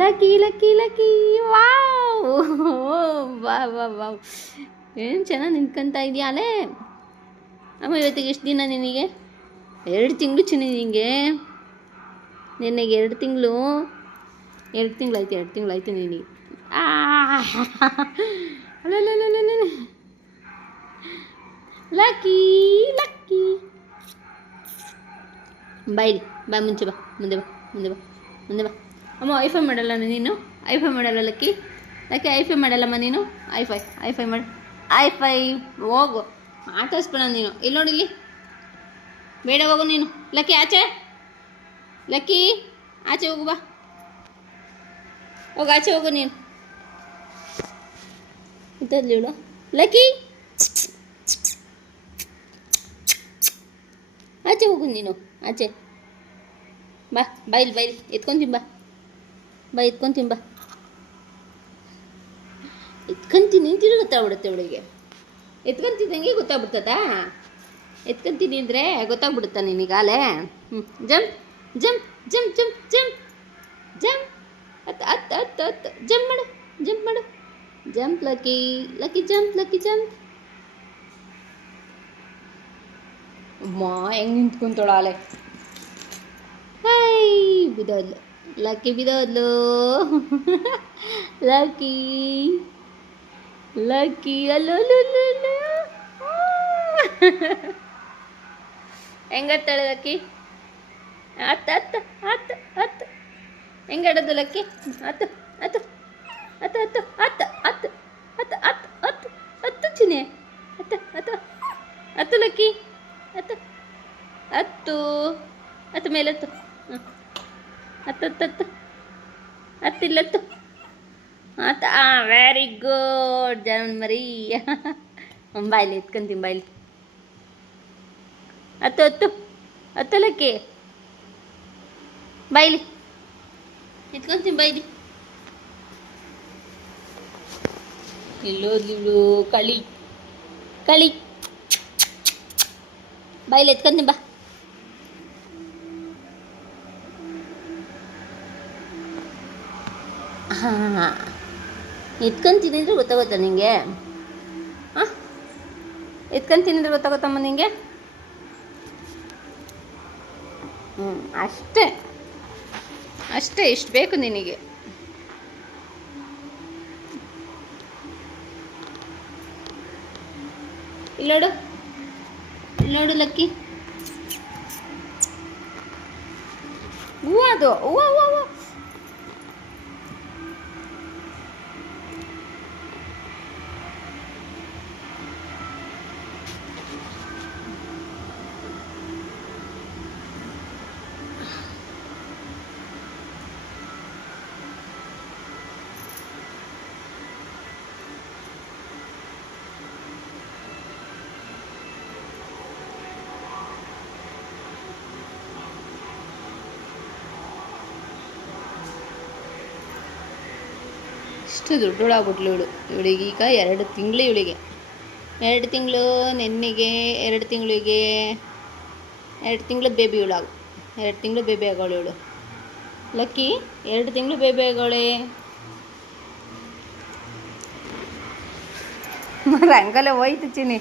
Lucky lucky lucky wow wow wow wow ಏನು ಚೆನ್ನಾಗಿ ನಿಂತ್ಕೊಂತ ಇದೆಯಾ ಅಲ್ಲೇ ಅಮ್ಮ. ಇವತ್ತಿಗೆ ಎಷ್ಟು ದಿನ ನಿನಗೆ? 2 ತಿಂಗಳು ಚಿನ್ನಿ ನಿನಗೆ. ನಿನಗೆ 2 ತಿಂಗಳು. 2 ತಿಂಗಳಾಯ್ತು, 2 ತಿಂಗಳಾಯ್ತು ನಿನಗೆ. ಅಲ್ಲ ಲಕ್ಕಿ ಲಕ್ಕಿ ಬಾಯ್ಲಿ ಬಾ, ಮುಂಚೆ ಬಾ, ಮುಂದೆ ಬಾ, ಮುಂದೆ ಬಾ, ಮುಂದೆ ಬಾ. ಅಮ್ಮ ಐಫೈ ಮಾಡಲ್ಲ ನೀನು? ಐಫೈ ಮಾಡಲ್ಲ ಲಕ್ಕಿ? ಲಕ್ಕಿ ಐಫೈ ಮಾಡಲ್ಲಮ್ಮ ನೀನು? ಐಫೈ ಮಾಡು. ಐಫೈ ಹೋಗು, ಆಟಾಡ್ಸ್ಬೇಡ ನೀನು. ಇಲ್ಲಿ ನೋಡಿ, ಇಲ್ಲಿ ಬೇಡ, ಹೋಗು ನೀನು. ಲಕ್ಕಿ ಆಚೆ, ಲಕ್ಕಿ ಆಚೆ ಹೋಗು, ಬಾ ಹೋಗು, ಆಚೆ ಹೋಗು ನೀನು. ಇಂಥದ್ಲಿ ಹೇಳು ಲಕ್ಕಿ, ಆಚೆ ಹೋಗು ನೀನು, ಆಚೆ ಬಾ. ಬೈಲಿ ಎತ್ಕೊಂತೀನಿ, ಬಾ ಎತ್ಕೊಂತೀನಿ, ಬಾ ಎತ್ಕೊಂತೀನಿ. ತಿರುಗಿ ಗೊತ್ತಾಗ್ಬಿಡುತ್ತೆ ಅವಳಿಗೆ. ಎತ್ಕೊಂತಿದ್ದಂಗೆ ಗೊತ್ತಾಗ್ಬಿಡ್ತದಾ? ಎತ್ಕೊಂತೀನಿ ಅಂದರೆ ಗೊತ್ತಾಗ್ಬಿಡುತ್ತಾ ನಿನಗಾಲೇ? Jump jump jump jump jump jump. ಹತ್ತು ಜಂಪ್ ಮಾಡು, ಜಂಪ್ ಮಾಡು, jump Lucky Lucky jump, Lucky jump. ಅಮ್ಮ ಹೆಂಗೆ ನಿಂತ್ಕೊಂತಾಳೆ. ಹಾಯ್, ಬಿದ್ದೋದ್ಲು ಲಕ್ಕಿ, ಬಿದ್ದೋದ್ಲು ಲಕ್ಕಿ ಲಕ್ಕಿ. ಅಲ್ಲೋ ಹೆಂಗಾಡ್ತಾಳೆ ಲಕ್ಕಿ? ಹತ್ತು ಹೆಂಗಾಡೋದು ಲಕ್ಕಿ? ಹತ್ತು ಚಿನ್ನೆ, ಹತ್ತು ಲಕ್ಕಿ, ಹತ್ತು ಮೇಲತ್ತು, ಹತ್ತಿಲ್ಲತ್ತು. ವೆರಿ ಗುಡ್ ಜಾನ್ ಮರಿ. ಬಾಯ್ಲಿ ಎತ್ಕೊಂತೀನಿ, ಬಾಯ್ಲಿ. ಹತ್ತು ಲಕ್ಕಿ, ಬಾಯ್ಲಿ ಎತ್ಕೊಂತೀನಿ, ಬಾಯ್ಲಿ. ಇಲ್ಲೋದ್ಲಿಳು ಕಳಿ ಬಾಯ್ಲಿ ಎತ್ಕೊಂತೀನಿ, ಬಾ. ಹಾಂ, ಎತ್ಕೊಂತೀನಿ ಅಂದರೆ ಗೊತ್ತಾಗುತ್ತಾ ನಿಂಗೆ? ಹಾಂ, ಎತ್ಕೊಂತೀನಿ ಅಂದರೆ ಗೊತ್ತಾಗುತ್ತಮ್ಮ ನಿಂಗೆ? ಅಷ್ಟೇ ಇಷ್ಟು ಬೇಕು ನಿನಗೆ. ಇಲ್ಲೋಡು ಲಕ್ಕಿ, ಹೂವು ಅದು, ಹೂವು. ಇಷ್ಟು ದೊಡ್ಡೋಳಾಗ್ಬಿಟ್ಲು ಇವಳಿಗೀಗ 2 ತಿಂಗಳು. ಇವಳಿಗೆ 2 ತಿಂಗಳು. ನೆನ್ನೆಗೆ 2 ತಿಂಗಳಿಗೆ 2 ತಿಂಗಳು ಬೇಬಿ ಇವಳಾಗು. 2 ತಿಂಗಳು ಬೇಬಿ ಆಗೋಳು ಇವಳು ಲಕ್ಕಿ. 2 ತಿಂಗಳು ಬೇಬಿ ಆಗೋಳೆ. ರಂಗಲ್ಲೇ ಹೋಯ್ತು ಚಿನ್ನಿ.